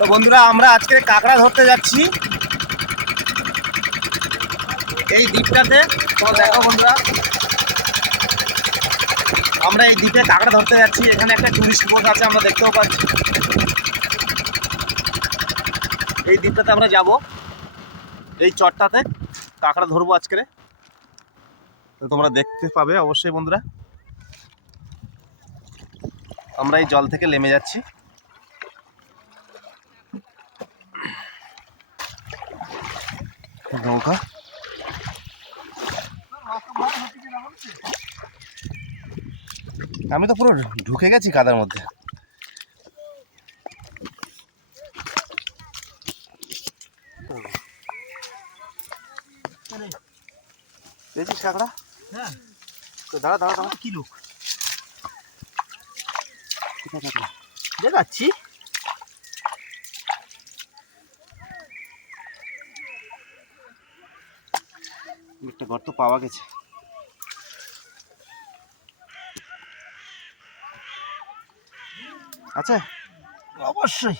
তো বন্ধুরা আমরা আজকে কাঁকড়া ধরতে যাচ্ছি এই দ্বীপটাতে। তো দেখো বন্ধুরা, আমরা এই দ্বীপে কাঁকড়া ধরতে যাচ্ছি। এখানে একটা টুরিস্ট বোট আছে, আমরা দেখতেও পাচ্ছি। এই দ্বীপটাতে আমরা যাব, এই চরটাতে কাঁকড়া ধরবো আজকে। তো তোমরা দেখতে পাবে অবশ্যই বন্ধুরা। আমরা এই জল থেকে নেমে যাচ্ছি। নৌকা আমি তো পুরো ঢুকে গেছি কাদার মধ্যে। পেয়েছিস কাঁকড়া? হ্যাঁ। তো দাঁড়া দাঁড়া দাঁড়া, কি লোক দেখাচ্ছি। একটা গর্ত পাওয়া গেছে। আচ্ছা, অবশ্যই।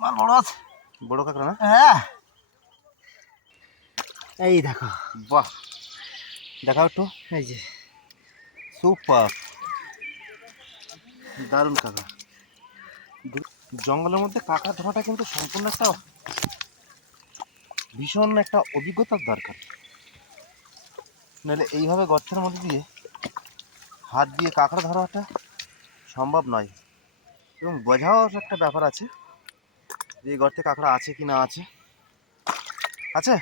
মাল বড় আছে, বড় কাঁকড়া না? হ্যাঁ, এই দেখো। বাহ, দেখাও একটু। এই যে সুপার, দারুণ কাঁকড়া। জঙ্গলের মধ্যে কাঁকড়া ধরাটা কিন্তু সম্পূর্ণ একটা ভীষণ একটা অভিজ্ঞতার দরকার। নাহলে এইভাবে গর্তের মধ্যে দিয়ে হাত দিয়ে কাঁকড়া ধরাটা সম্ভব নয়। এবং বোঝাও একটা ব্যাপার আছে যে এই গর্তে কাঁকড়া আছে কি না আছে। আছে,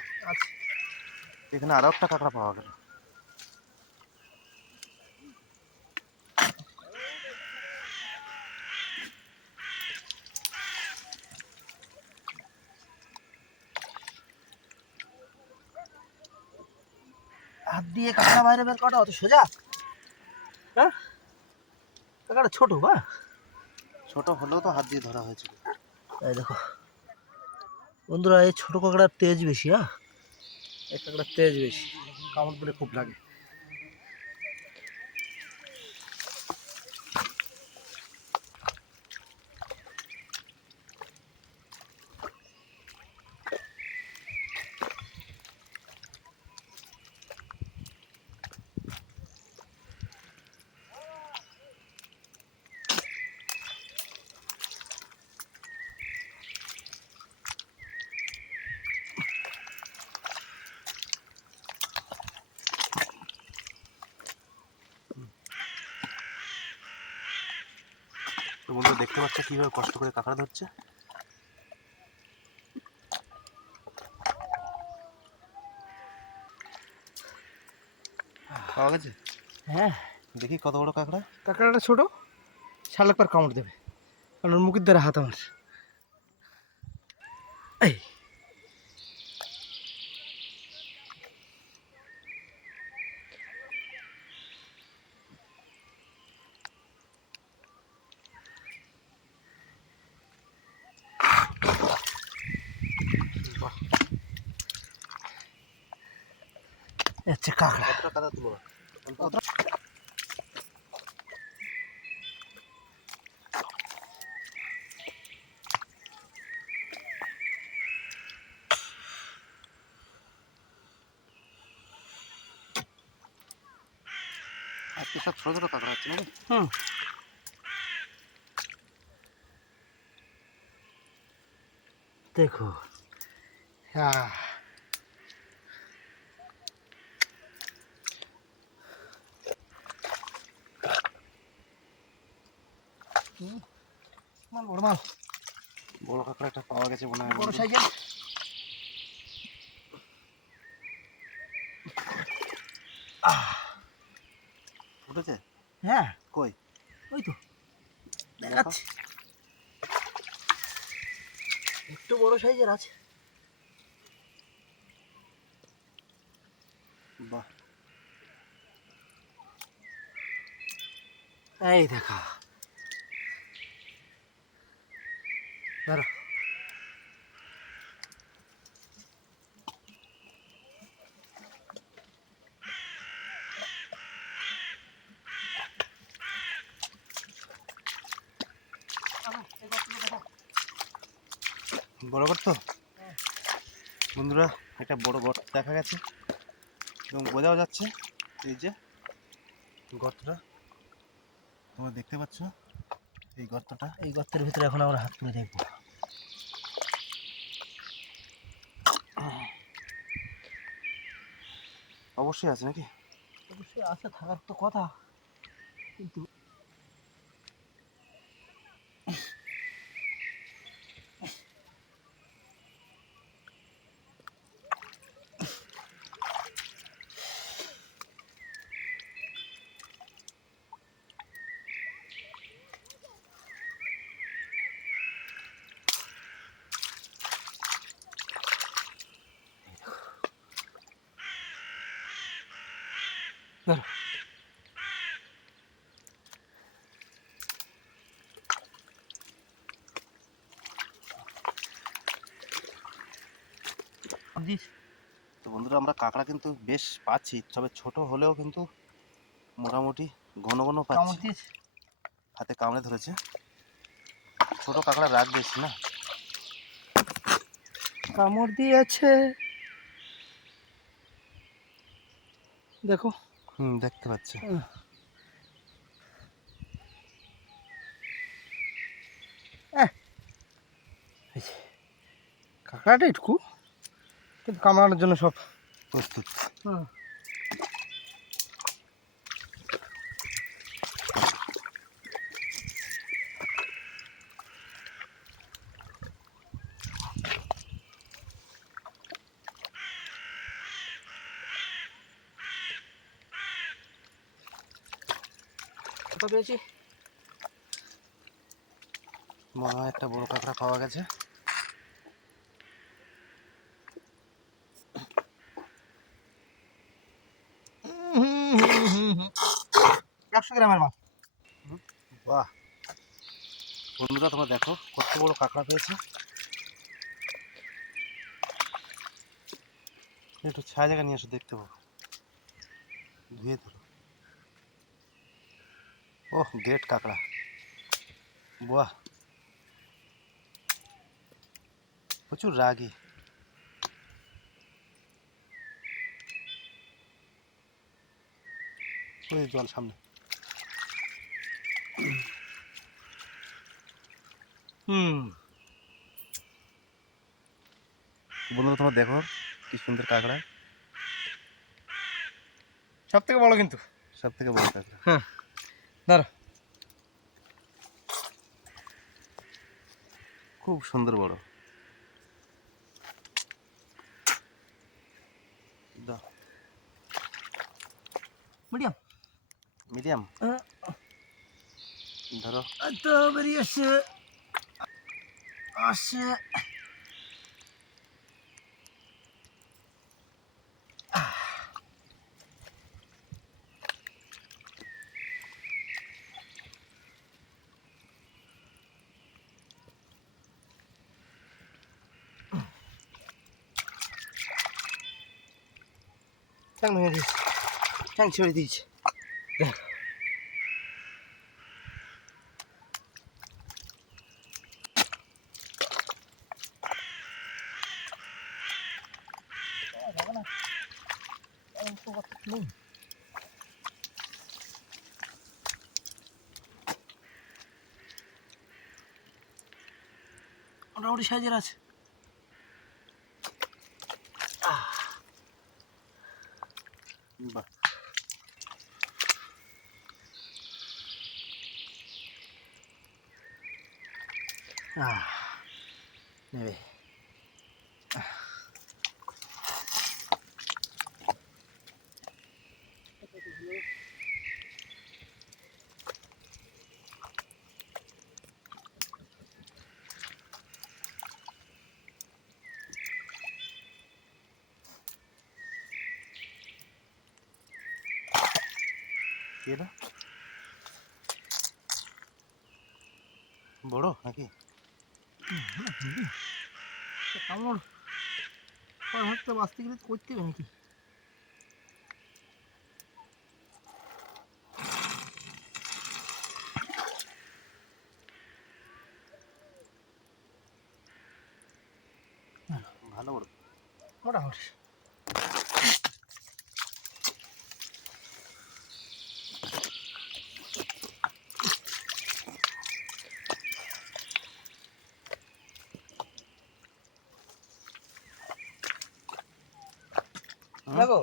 এখানে আরও একটা কাঁকড়া পাওয়া গেল। হাত দিয়ে কাঁকড়া বাইরে বের করা অত সোজা? হ্যাঁ, কাঁকড়া ছোট বা ছোট হলেও তো হাত দিয়ে ধরা হয়েছিল। এই দেখো বন্ধুরা, এই ছোট কাঁকড়ার তেজ বেশি। হ্যাঁ, এই কাঁকড়ার তেজ বেশি, কামড় দিলে খুব লাগে। তো বন্ধুরা দেখতে পাচ্ছ কিভাবে কষ্ট করে কাঁকড়া ধরছে। পাওয়া গেছে? হ্যাঁ, দেখি কত বড় কাঁকড়া। কাঁকড়াটা ছোট, শালাক পার কামড় দেবে, কারণ ওর মুখের দ্বারা হাত আমার। এই আচ্ছা, কাঁকড়া কাদা তুলো। আজকে সব ছোট ছোট কাঁকড়া হচ্ছে নাকি? হুম, দেখো। হ্যাঁ, মাল বড়, মাল বড় কাঁকড়া একটা পাওয়া গেছে মনে হয়, বড় সাইজের। উঠেছে? হ্যাঁ, কই? ওই তো দেখাচ্ছি, একটু বড় সাইজের আছে। বাহ, এই দেখা। ধরো, বড় গর্ত বন্ধুরা, একটা বড় গর্ত দেখা গেছে এবং বোঝাও যাচ্ছে। এই যে গর্তটা তোমরা দেখতে পাচ্ছ, এই গর্তটা, এই গর্তের ভিতরে এখন আমরা হাত তুলে দেখবো। অবশ্যই আছে নাকি? অবশ্যই আছে, থাকার তো কথা, কিন্তু তো বন্ধুরা, আমরা কাঁকড়া কিন্তু বেশ পাচ্ছি, তবে ছোট হলেও কিন্তু মোটামুটি ঘন ঘন পাচ্ছি। হাতে কামড়ে ধরেছে। ছোট কাঁকড়া রাগ বেশি না? কামড় দিয়েছে, দেখো। দেখতে পাচ্ছি। কাঁকড়াটা একটু, কিন্তু কামড়ানোর জন্য সব প্রস্তুত। কোথা পেয়েছি? মনে হয় একটা বড় কাঁকড়া পাওয়া গেছে। একশো গ্রামের মাছ। বাহ বন্ধুরা, তোমরা দেখো কত বড় কাঁকড়া পেয়েছে। একটু ছায়া জায়গা নিয়ে এসো, দেখতে পাবো। ধুয়ে ধরো। ওহ, গ্রেট কাঁকড়া। বাহ, প্রচুর রাগী। ওই জল সামনে। বন্ধুরা, তোমরা দেখো কি সুন্দর কাঁকড়া। সব থেকে বড়, কিন্তু সব থেকে বড় কাঁকড়া। হ্যাঁ, ধরো। খুব সুন্দর বড়। দাও। মিডিয়াম। মিডিয়াম ধরো। তো বেরিয়ে আসছে, আসছে। ঠ্যাং ভেঙে দিয়েছে, ঠ্যাং ছেড়ে দিয়েছে, দেখ। মোটামুটি সাইজের আছে। বাহ, নেবে। কি এটা? বড় নাকি? কামড় হাতটা বাঁচতে গেলে করতে হবে নাকি? মোটামুটি। দেখো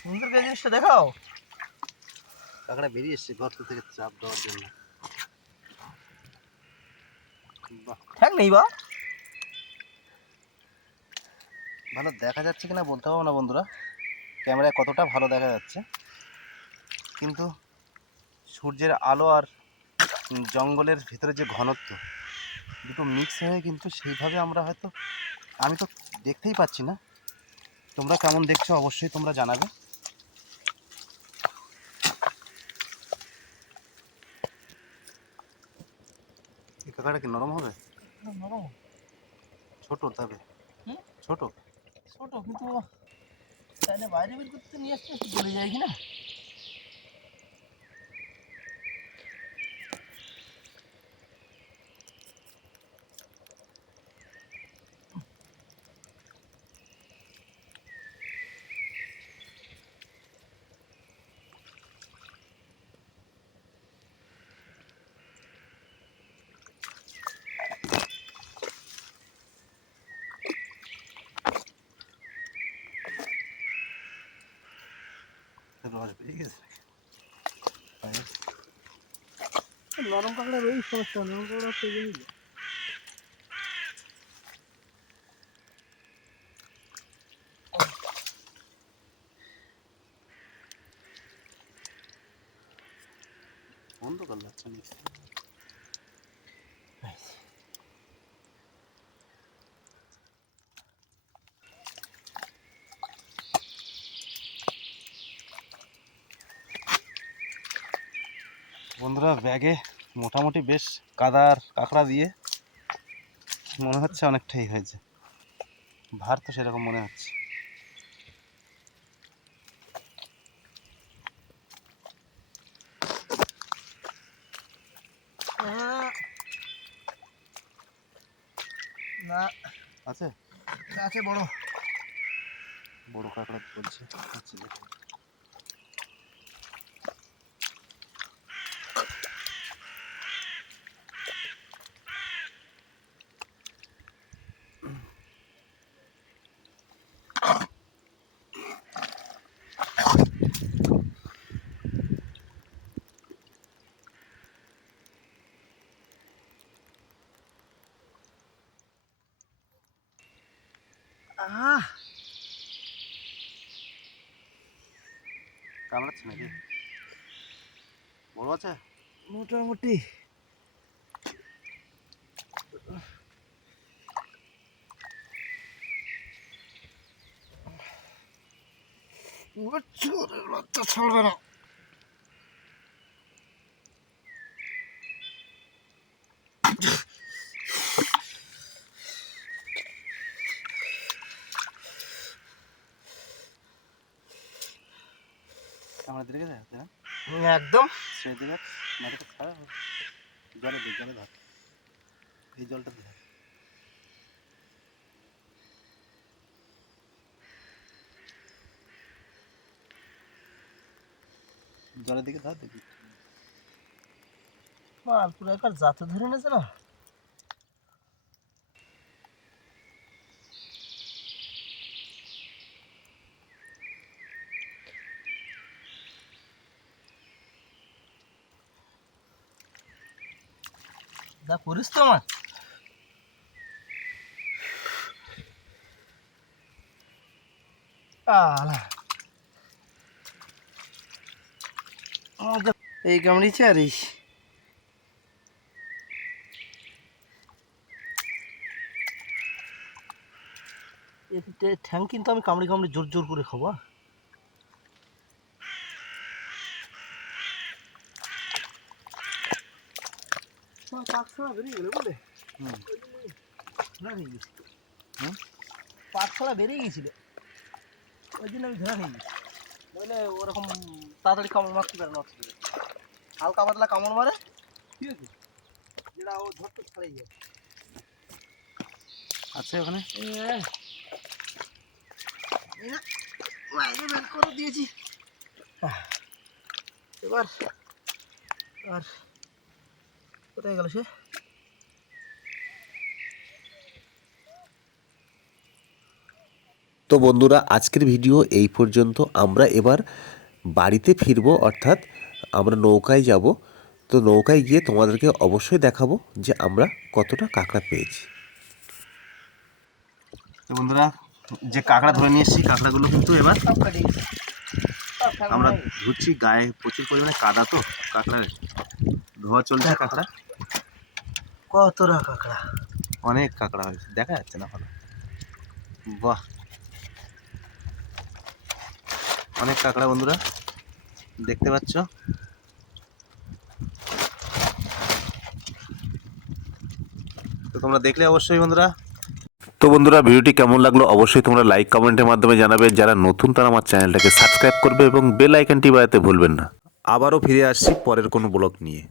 সুন্দর কে জিনিসটা দেখাও। কাঁকড়া বেরিয়ে এসছে গর্ত থেকে চাপ দেওয়ার জন্য। বাহ, ঠ্যাং নেই বা ভালো দেখা যাচ্ছে কিনা বলতে পারবো না বন্ধুরা, ক্যামেরায় কতটা ভালো দেখা যাচ্ছে, কিন্তু সূর্যের আলো আর জঙ্গলের ভিতরে যে ঘনত্ব দুটো মিক্স হয়ে কিন্তু সেইভাবে আমরা হয়তো, আমি তো দেখতেই পাচ্ছি না, তোমরা কেমন দেখছো অবশ্যই তোমরা জানাবে। এই কাঁকড়া কি নরম হবে? নরম ছোট তবে হুম? ছোট ছোট, কিন্তু তাহলে বাইরে বের করতে নিয়ে আসতে একটু গলে যায় কিনা। রস বেরিয়ে গেছে। নরম কাঁকড়া ওই সমস্যা, নরম কাঁকড়া সেই জন্য। অন্ধকার লাগছে নাকি? বন্ধুরা ব্যাগে মোটামুটি বেশ কাদার কাঁকড়া দিয়ে মনে হচ্ছে অনেকটাই হয়েছে, ভার তো সেরকম মনে হচ্ছে। না আছে আছে বড়। বড় কাঁকড়া বলছে, আচ্ছা দেখো। আহ কামড়াচ্ছে নাকি? বড় আছে মোটামুটি। বাচ্চা ছাড়বে না। কামড়া দিলে গেছে না? একদম সেই দিকে মাটিতে ছাড়া জলে দিই, জলে ধর, এই জলটা ধর। জলের দিকে ধর দেখি। মাল পুরো একবার জাতে ধরে নিয়েছে না। যা করিস তো আমার। আলা এই কামড়িছে আর এই ঠ্যাং কিন্তু আমি কামড়ি কামড়ি জোর জোর করে খাবো। পাকছড়া বেরিয়ে গেলে বলে ধরা নিয়ে গেছি। পাকছড়া বেরিয়ে গেছিল, ওই জন্য আমি ধরা নিয়ে গেছি। নইলে ওরকম তাড়াতাড়ি কামড় মারতে পারে না, অসুবিধা। হালকা পাতলা কামড় মারে, ঠিক আছে, যেটা ও ধরতে ছাড়াই যায়। আছে ওখানে এই না, বাইরে বের করে দিয়েছি। এবার আর কোথায় গেল সে? তো বন্ধুরা, আজকের ভিডিও এই পর্যন্ত। আমরা এবার বাড়িতে ফিরবো, অর্থাৎ আমরা নৌকায় যাব। তো নৌকায় গিয়ে তোমাদেরকে অবশ্যই দেখাবো যে আমরা কতটা কাঁকড়া পেয়েছি। তো বন্ধুরা, যে কাঁকড়া ধরে নিয়ে এসেছি, কাঁকড়াগুলো কিন্তু এবার সব কাটিয়ে গেছে। আমরা ধুচ্ছি। গায়ে প্রচুর পরিমাণে কাদা, তো কাঁকড়ার ধোয়া চলছে। কাঁকড়া কতটা কাঁকড়া! অনেক কাঁকড়া হয়েছে, দেখা যাচ্ছে না ভালো। বাহ, অনেক কাঁকড়া বন্ধুরা, দেখতে পাচ্ছ। তো তোমরা দেখলে অবশ্যই বন্ধুরা। তো বন্ধুরা, ভিডিওটি কেমন লাগলো অবশ্যই তোমরা লাইক কমেন্টের মাধ্যমে জানাবে। যারা নতুন তারা আমার চ্যানেলটাকে সাবস্ক্রাইব করবে এবং বেল আইকনটি বাজাতে ভুলবেন না। আবারও ফিরে আসছি পরের কোনো ব্লগ নিয়ে।